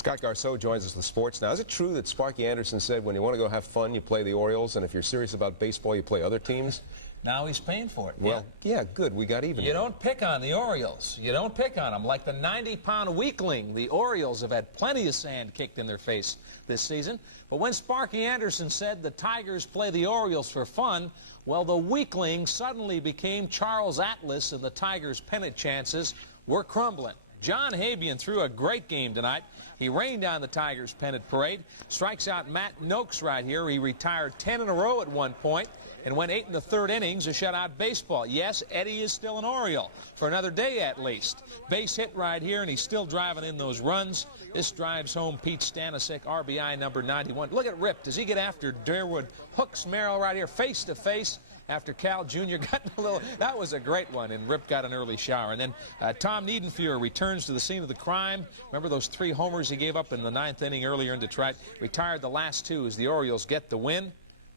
Scott Garceau joins us with sports now. Is it true that Sparky Anderson said when you want to go have fun, you play the Orioles, and if you're serious about baseball, you play other teams? Now he's paying for it. Well, yeah, good. We got even. You don't pick on the Orioles. You don't pick on them. Like the 90-pound weakling, the Orioles have had plenty of sand kicked in their face this season. But when Sparky Anderson said the Tigers play the Orioles for fun, well, the weakling suddenly became Charles Atlas, and the Tigers' pennant chances were crumbling. John Habian threw a great game tonight. He rained on the Tigers' pennant parade. Strikes out Matt Noakes right here. He retired 10 in a row at one point and went 8 in the third innings of shutout baseball. Yes, Eddie is still an Oriole for another day at least. Base hit right here, and he's still driving in those runs. This drives home Pete Stanisic, RBI number 91. Look at Rip. Does he get after Durwood? Hooks Merrill right here face to face after Cal Jr. got a little. That was a great one, and Rip got an early shower. And then Tom Niedenfuhr returns to the scene of the crime. Remember those 3 homers he gave up in the 9th inning earlier in Detroit? Retired the last 2 as the Orioles get the win.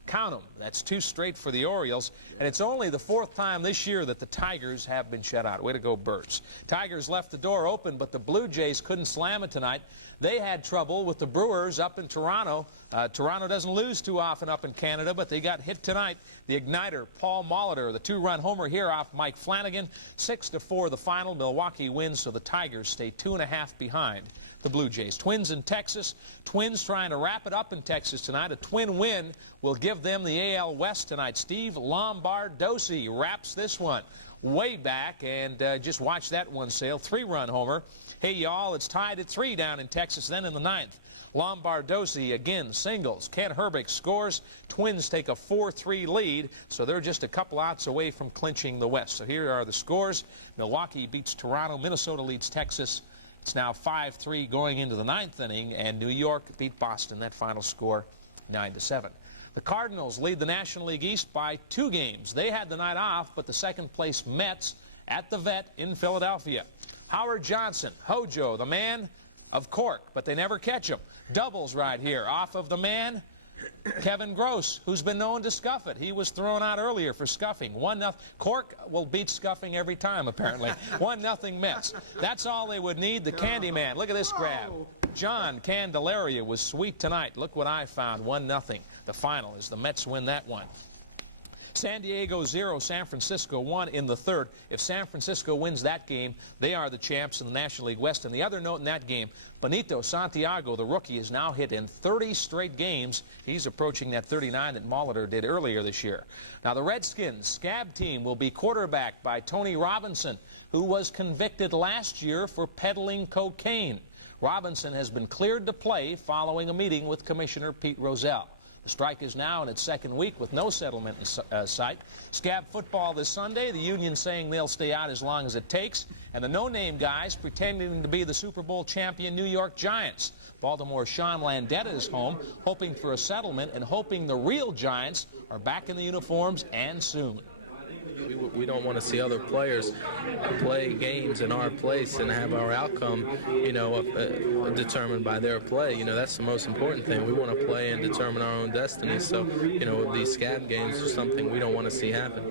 Count them. That's 2 straight for the Orioles, and it's only the 4th time this year that the Tigers have been shut out. Way to go, Birds. Tigers left the door open, but the Blue Jays couldn't slam it tonight. They had trouble with the Brewers up in Toronto. Toronto doesn't lose too often up in Canada, but they got hit tonight. The igniter, Paul Molitor, the 2-run homer here off Mike Flanagan. 6-4 the final. Milwaukee wins, so the Tigers stay 2.5 behind the Blue Jays. Twins in Texas. Twins trying to wrap it up in Texas tonight. A twin win will give them the AL West tonight. Steve Lombardosi wraps this one way back, and just watch that one sail. 3-run homer. Hey, y'all, it's tied at 3 down in Texas, then in the 9th. Lombardosi again singles. Ken Herbeck scores. Twins take a 4-3 lead, so they're just a couple outs away from clinching the West. So here are the scores. Milwaukee beats Toronto. Minnesota leads Texas. It's now 5-3 going into the 9th inning, and New York beat Boston. That final score 9-7. The Cardinals lead the National League East by 2 games. They had the night off, but the second-place Mets at the Vet in Philadelphia. Howard Johnson, Hojo, the man of Cork, but they never catch him. Doubles right here off of the man, Kevin Gross, who's been known to scuff it. He was thrown out earlier for scuffing. 1-0. Cork will beat scuffing every time, apparently. 1-0 Mets. That's all they would need. The Candyman. Look at this grab. John Candelaria was sweet tonight. Look what I found. 1-0. The final is the Mets win that one. San Diego 0, San Francisco 1 in the 3rd. If San Francisco wins that game, they are the champs in the National League West. And the other note in that game, Benito Santiago, the rookie, is now hit in 30 straight games. He's approaching that 39 that Molitor did earlier this year. Now the Redskins scab team will be quarterbacked by Tony Robinson, who was convicted last year for peddling cocaine. Robinson has been cleared to play following a meeting with Commissioner Pete Rozelle. The strike is now in its 2nd week with no settlement in sight. Scab football this Sunday, the union saying they'll stay out as long as it takes, and the no-name guys pretending to be the Super Bowl champion New York Giants. Baltimore's Sean Landeta is home, hoping for a settlement and hoping the real Giants are back in the uniforms and soon. We don't want to see other players play games in our place and have our outcome, determined by their play. That's the most important thing. We want to play and determine our own destiny. So, these scab games are something we don't want to see happen.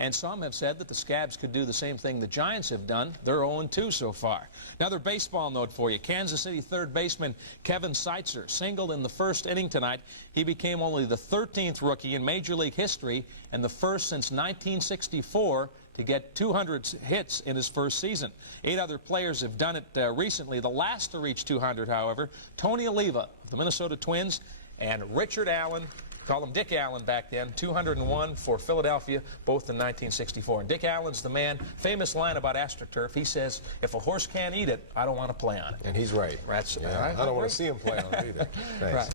And some have said that the Scabs could do the same thing the Giants have done. They're 0-2 so far. Another baseball note for you. Kansas City third baseman Kevin Seitzer singled in the 1st inning tonight. He became only the 13th rookie in Major League history and the first since 1964 to get 200 hits in his first season. 8 other players have done it recently. The last to reach 200, however, Tony Oliva of the Minnesota Twins and Richard Allen. Call him Dick Allen back then, 201 for Philadelphia, both in 1964. And Dick Allen's the man, famous line about AstroTurf. He says, if a horse can't eat it, I don't want to play on it. And he's right. That's, yeah, I don't want to see him play on it either. Thanks. Right.